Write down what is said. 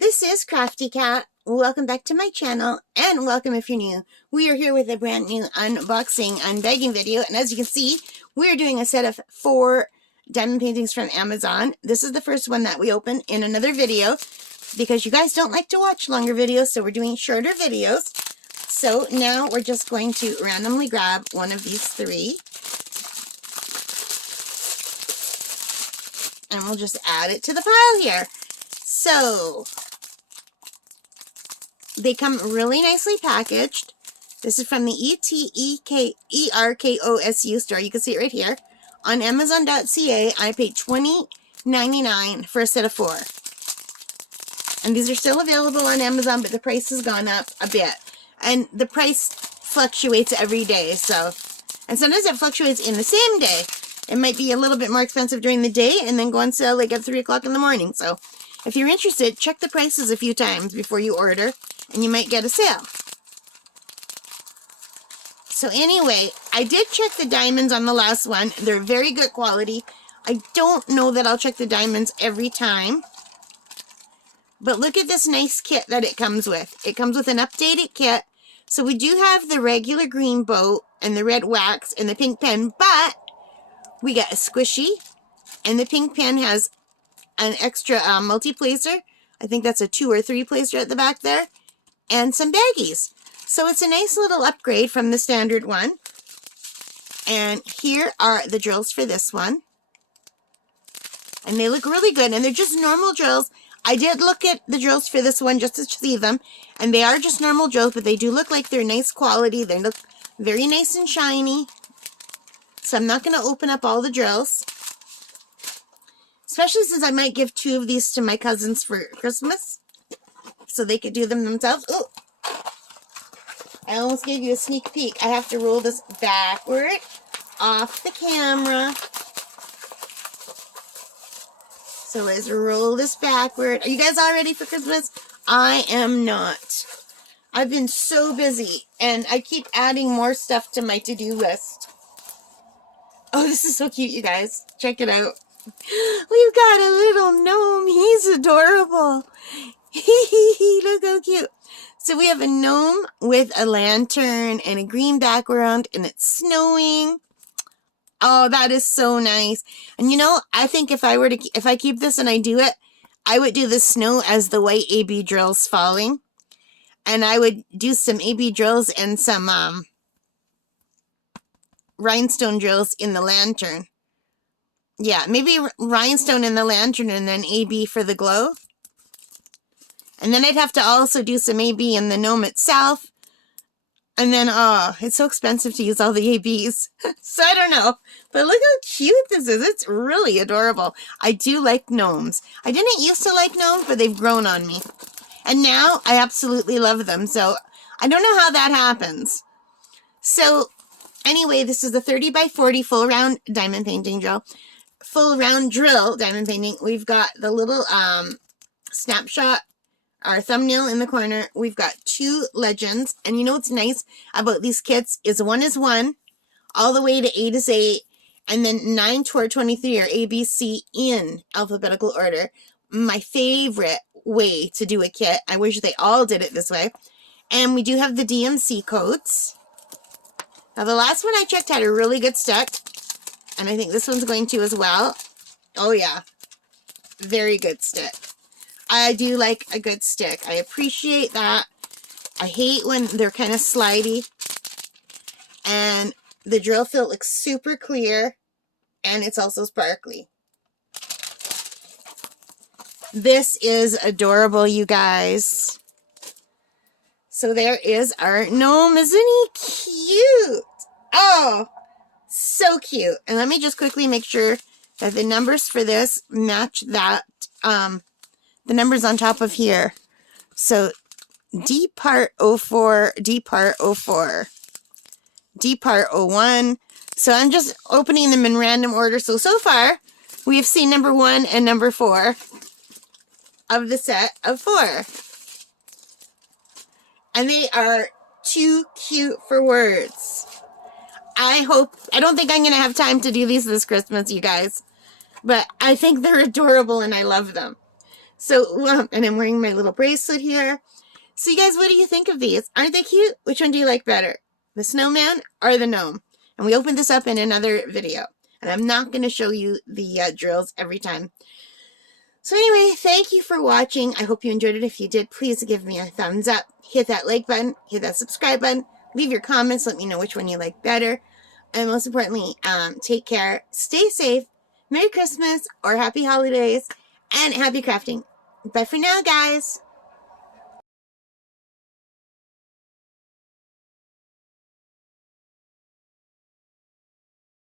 This is Crafty Cat. Welcome back to my channel, and welcome if you're new. We are here with a brand new unboxing, unbagging video, and as you can see, we're doing a set of 4 diamond paintings from Amazon. This is the first one that we open in another video, because you guys don't like to watch longer videos, so we're doing shorter videos. So now we're just going to randomly grab one of these 3. And we'll just add it to the pile here. So, they come really nicely packaged. This is from the ETERKOSU store. You can see it right here. On Amazon.ca, I paid $20.99 for a set of 4. And these are still available on Amazon, but the price has gone up a bit. And the price fluctuates every day. So, and sometimes it fluctuates in the same day. It might be a little bit more expensive during the day and then go on sale like at 3 o'clock in the morning. So, if you're interested, check the prices a few times before you order, and you might get a sale. So anyway, I did check the diamonds on the last one. They're very good quality. I don't know that I'll check the diamonds every time. But look at this nice kit that it comes with. It comes with an updated kit. So we do have the regular green boat and the red wax and the pink pen, but we got a squishy, and the pink pen has an extra multi-placer. I think that's a 2 or 3 placer at the back there, and some baggies. So it's a nice little upgrade from the standard one. And here are the drills for this one. And they look really good, and they're just normal drills. I did look at the drills for this one just to see them, and they are just normal drills, but they do look like they're nice quality. They look very nice and shiny. So I'm not going to open up all the drills, especially since I might give 2 of these to my cousins for Christmas, so they could do them themselves. Oh, I almost gave you a sneak peek. I have to roll this backward off the camera. So let's roll this backward. Are you guys all ready for Christmas? I am not. I've been so busy, and I keep adding more stuff to my to-do list. Oh, this is so cute, you guys. Check it out. We've got a little gnome. He's adorable. Look how cute. So we have a gnome with a lantern and a green background, and it's snowing. Oh, that is so nice. And you know, I think if I keep this and I do it, I would do the snow as the white AB drills falling. And I would do some AB drills and some rhinestone drills in the lantern. Yeah, maybe rhinestone in the lantern and then AB for the glow. And then I'd have to also do some AB in the gnome itself. And then, oh, it's so expensive to use all the ABs. So I don't know. But look how cute this is. It's really adorable. I do like gnomes. I didn't used to like gnomes, but they've grown on me. And now I absolutely love them. So I don't know how that happens. So anyway, this is the 30 by 40 full round diamond painting drill. Full round drill diamond painting. We've got the little snapshot, our thumbnail in the corner. We've got 2 legends. And you know what's nice about these kits is 1 is 1, all the way to 8 is 8, and then 9 toward 23 are ABC in alphabetical order. My favorite way to do a kit. I wish they all did it this way. And we do have the DMC codes. Now the last one I checked had a really good stick, and I think this one's going to as well. Oh yeah, very good stick. I do like a good stick. I appreciate that. I hate when they're kind of slidey. And the drill fill looks super clear, and it's also sparkly. This is adorable, you guys. So there is our gnome. Isn't he cute? Oh, so cute. And let me just quickly make sure that the numbers for this match that, the numbers on top of here. So D part 04, D part 04, D part 01. So I'm just opening them in random order. So far, we have seen number 1 and number 4 of the set of 4. And they are too cute for words. I don't think I'm going to have time to do these this Christmas, you guys. But I think they're adorable and I love them. So, and I'm wearing my little bracelet here. So you guys, what do you think of these? Aren't they cute? Which one do you like better? The snowman or the gnome? And we opened this up in another video. And I'm not going to show you the drills every time. So anyway, thank you for watching. I hope you enjoyed it. If you did, please give me a thumbs up. Hit that like button. Hit that subscribe button. Leave your comments. Let me know which one you like better. And most importantly, take care. Stay safe. Merry Christmas or Happy Holidays. And happy crafting. Bye for now, guys.